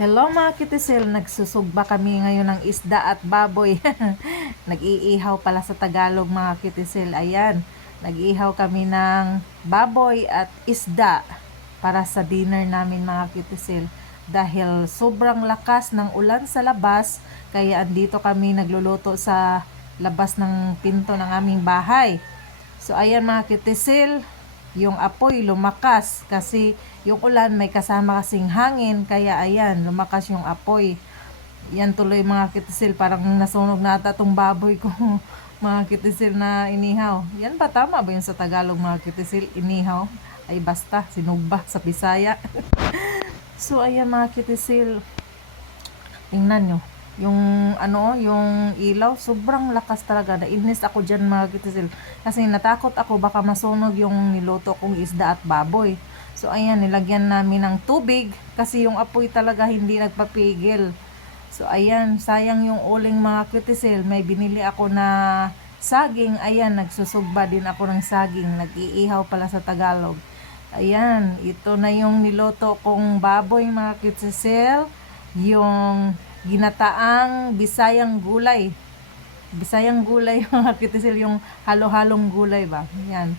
Hello mga kitisil, nagsusugba kami ngayon ng isda at baboy. Nag-iihaw pala sa Tagalog mga kitisil. Ayan, nag-iihaw kami ng baboy at isda para sa dinner namin mga kitisil. Dahil sobrang lakas ng ulan sa labas, kaya andito kami nagluluto sa labas ng pinto ng aming bahay. So ayan mga kitisil, yung apoy lumakas kasi yung ulan may kasama kasing hangin kaya ayan lumakas yung apoy. Yan tuloy mga kitisil parang nasunog na ata tong baboy ko mga kitisil na inihaw. Yan ba tama ba yun sa Tagalog mga kitisil? Inihaw? Ay basta sinugba sa Bisaya? So ayan mga kitisil. Tingnan nyo yung ano, yung ilaw, sobrang lakas talaga. Nainis ako dyan mga kitisil. Kasi natakot ako baka masunog yung niluto kong isda at baboy. So ayan, nilagyan namin ng tubig kasi yung apoy talaga hindi nagpapigil. So ayan, sayang yung uling mga kitisil. May binili ako na saging. Ayan, nagsusugba din ako ng saging. Nag-iihaw pala sa Tagalog. Ayan, ito na yung niloto kong baboy mga kitisil. Yung ginataang bisayang gulay. Bisayang gulay mga kitisil, yung halo-halong gulay ba? Yan.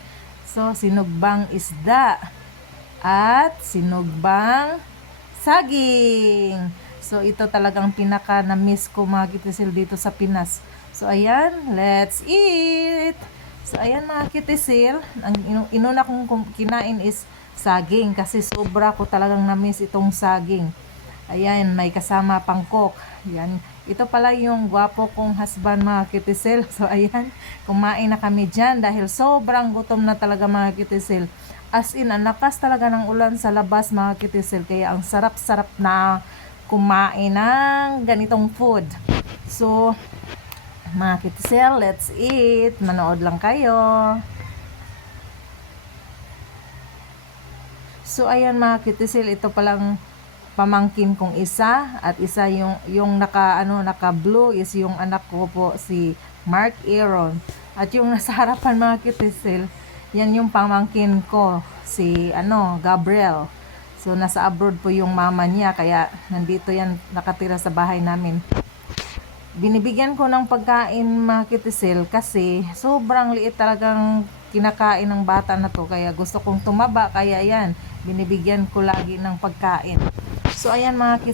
So, sinugbang isda at sinugbang saging. So, ito talagang pinaka na-miss ko mga kitisil dito sa Pinas. So, ayan, let's eat! So, ayan mga kitisil, ang inu- inuna kong kinain is saging kasi sobra ko talagang na-miss itong saging. Ayan, may kasama pang cook. Yan. Ito pala yung gwapo kong husband mga kitisel. So ayan, kumain na kami dyan dahil sobrang gutom na talaga mga kitisel. As in, ang lakas talaga ng ulan sa labas mga kitisel. Kaya ang sarap-sarap na kumain ng ganitong food. So, mga kitisel, let's eat. Manood lang kayo. So ayan mga kitisil, ito palang pamangkin kong isa at isa yung yung naka ano naka blue is yung anak ko po si Mark Aaron. At yung nasa harapan mga kitisil, yan yung pamangkin ko si ano Gabriel. So nasa abroad po yung mama niya kaya nandito yan nakatira sa bahay namin. Binibigyan ko ng pagkain mga kitisil kasi sobrang liit talagang kinakain ng bata na to kaya gusto kong tumaba kaya yan binibigyan ko lagi ng pagkain. So ayan mga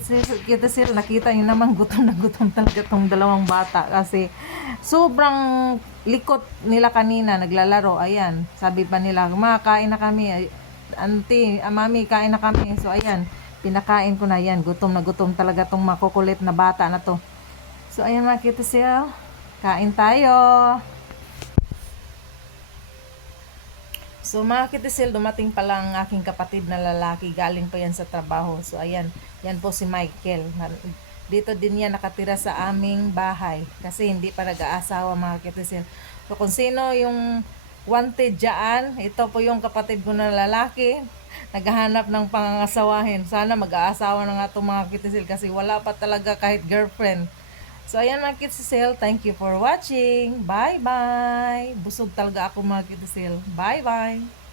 kitisil nakita niyo naman gutom na gutom talaga tong dalawang bata kasi sobrang likot nila kanina naglalaro. Ayan, sabi pa nila, "Makain na kami." Auntie, ah, mami, kain na kami. So ayan, pinakain ko na yan. Gutom na gutom talaga tong makukulit na bata na to. So ayan mga kitisil, kain tayo. So mga kitisil, dumating pa lang ang aking kapatid na lalaki. Galing pa yan sa trabaho. So ayan, yan po si Michael. Dito din yan nakatira sa aming bahay. Kasi hindi pa nag-aasawa mga kitisil. So kung sino yung wanted dyan, ito po yung kapatid ko na lalaki. Naghahanap ng pangangasawahin. Sana mag-aasawa na nga itong mga kitisil kasi wala pa talaga kahit girlfriend. So, ayan mga kitisil. Thank you for watching. Bye-bye. Busog talaga ako mga kitisil. Bye-bye.